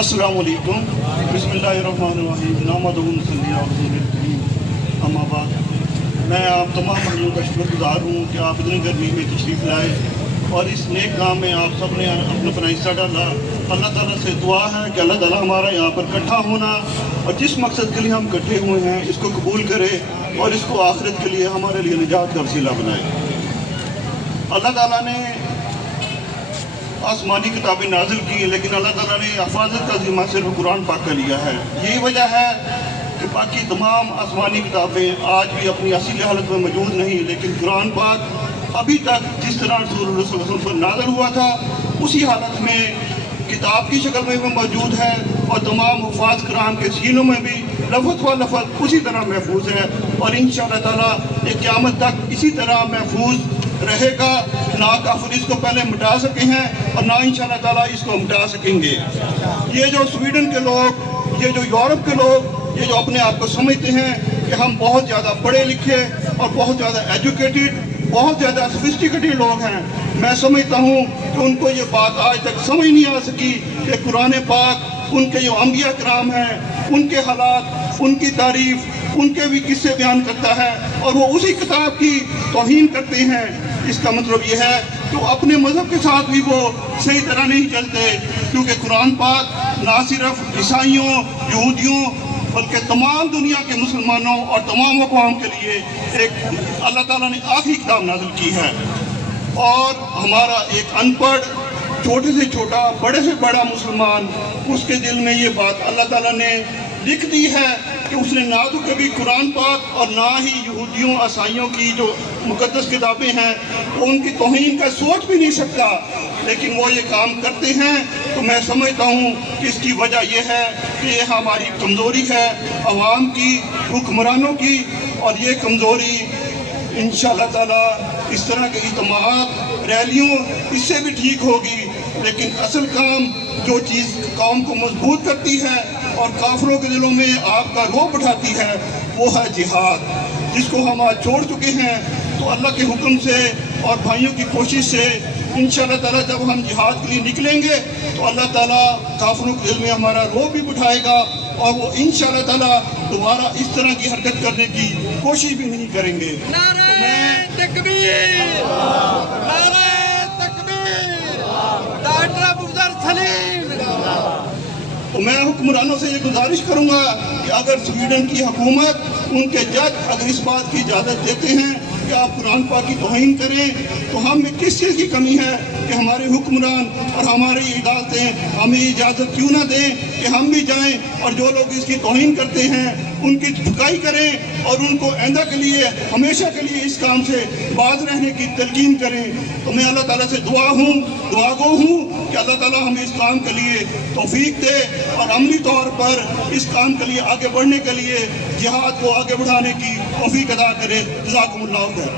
السلام علیکم، بسم اللہ الرحمن الرحیم، نحمدہ و نصلی علی رسولہ الکریم، اما بعد۔ میں آپ تمام بھائیوں کا شکر گزار ہوں کہ آپ اتنی گرمی میں تشریف لائے اور اس نیک کام میں آپ سب نے اپنا حصہ ڈالا۔ اللہ تعالیٰ سے دعا ہے کہ اللہ تعالیٰ ہمارا یہاں پر اکٹھا ہونا اور جس مقصد کے لیے ہم اکٹھے ہوئے ہیں اس کو قبول کرے اور اس کو آخرت کے لیے ہمارے لیے نجات کا وسیلہ بنائے۔ اللہ تعالیٰ نے آسمانی کتابیں نازل کی، لیکن اللہ تعالیٰ نے حفاظت کا ذمہ صرف قرآن پاک کا لیا ہے۔ یہی وجہ ہے کہ باقی تمام آسمانی کتابیں آج بھی اپنی اصلی حالت میں موجود نہیں، لیکن قرآن پاک ابھی تک جس طرح رسول اللہ صلی اللہ علیہ وسلم پر نازل ہوا تھا اسی حالت میں کتاب کی شکل میں بھی موجود ہے، اور تمام حفاظ کرام کے سینوں میں بھی لفظ و لفظ اسی طرح محفوظ ہے، اور انشاءاللہ تعالیٰ ایک قیامت تک اسی طرح محفوظ رہے گا۔ نہ کافر اس کو پہلے مٹا سکے ہیں اور نہ انشاءاللہ تعالیٰ اس کو مٹا سکیں گے۔ یہ جو سویڈن کے لوگ، یہ جو یورپ کے لوگ، یہ جو اپنے آپ کو سمجھتے ہیں کہ ہم بہت زیادہ پڑھے لکھے اور بہت زیادہ ایجوکیٹڈ، بہت زیادہ سوفسٹیکیٹڈ لوگ ہیں، میں سمجھتا ہوں کہ ان کو یہ بات آج تک سمجھ نہیں آ سکی کہ قرآن پاک ان کے جو انبیاء کرام ہیں ان کے حالات، ان کی تعریف، ان کے بھی قصے بیان کرتا ہے، اور وہ اسی کتاب کی توہین کرتے ہیں۔ اس کا مطلب یہ ہے کہ وہ اپنے مذہب کے ساتھ بھی وہ صحیح طرح نہیں چلتے، کیونکہ قرآن پاک نہ صرف عیسائیوں، یہودیوں، بلکہ تمام دنیا کے مسلمانوں اور تمام اقوام کے لیے ایک اللہ تعالیٰ نے آخری کتاب نازل کی ہے۔ اور ہمارا ایک ان پڑھ، چھوٹے سے چھوٹا، بڑے سے بڑا مسلمان، اس کے دل میں یہ بات اللہ تعالیٰ نے لکھ دی ہے کہ اس نے نہ تو کبھی قرآن پاک اور نہ ہی یہودیوں عیسائیوں کی جو مقدس کتابیں ہیں وہ ان کی توہین کا سوچ بھی نہیں سکتا، لیکن وہ یہ کام کرتے ہیں۔ تو میں سمجھتا ہوں کہ اس کی وجہ یہ ہے کہ یہ ہماری کمزوری ہے عوام کی، حکمرانوں کی، اور یہ کمزوری انشاءاللہ تعالیٰ اس طرح کے اجتماعات، ریلیوں، اس سے بھی ٹھیک ہوگی، لیکن اصل کام جو چیز قوم کو مضبوط کرتی ہے اور کافروں کے دلوں میں آپ کا رعب بٹھاتی ہے وہ ہے جہاد، جس کو ہم آج چھوڑ چکے ہیں۔ تو اللہ کے حکم سے اور بھائیوں کی کوشش سے انشاءاللہ تعالیٰ جب ہم جہاد کے لیے نکلیں گے تو اللہ تعالیٰ کافروں کے دل میں ہمارا رعب بھی بٹھائے گا، اور وہ انشاءاللہ تعالیٰ دوبارہ اس طرح کی حرکت کرنے کی کوشش بھی نہیں کریں گے۔ نعرہ تکبیر، نعرہ تکبیر، ڈاکٹر ابوذر سلیم۔ تو میں حکمرانوں سے یہ گزارش کروں گا کہ اگر سویڈن کی حکومت، ان کے جج اگر اس بات کی اجازت دیتے ہیں کہ آپ قرآن پاک کی توہین کریں، تو ہم میں کس چیز کی کمی ہے کہ ہمارے حکمران اور ہماری عدالتیں ہمیں اجازت کیوں نہ دیں کہ ہم بھی جائیں اور جو لوگ اس کی توہین کرتے ہیں ان کی ٹھکائی کریں اور ان کو آئندہ کے لیے، ہمیشہ کے لیے اس کام سے باز رہنے کی تلقین کریں۔ تو میں اللہ تعالیٰ سے دعا گو ہوں کہ اللہ تعالیٰ ہمیں اس کام کے لیے توفیق دے اور عملی طور پر اس کام کے لیے آگے بڑھنے کے لیے جہاد کو آگے بڑھانے کی توفیق عطا کرے۔ جزاکم اللہ خیر۔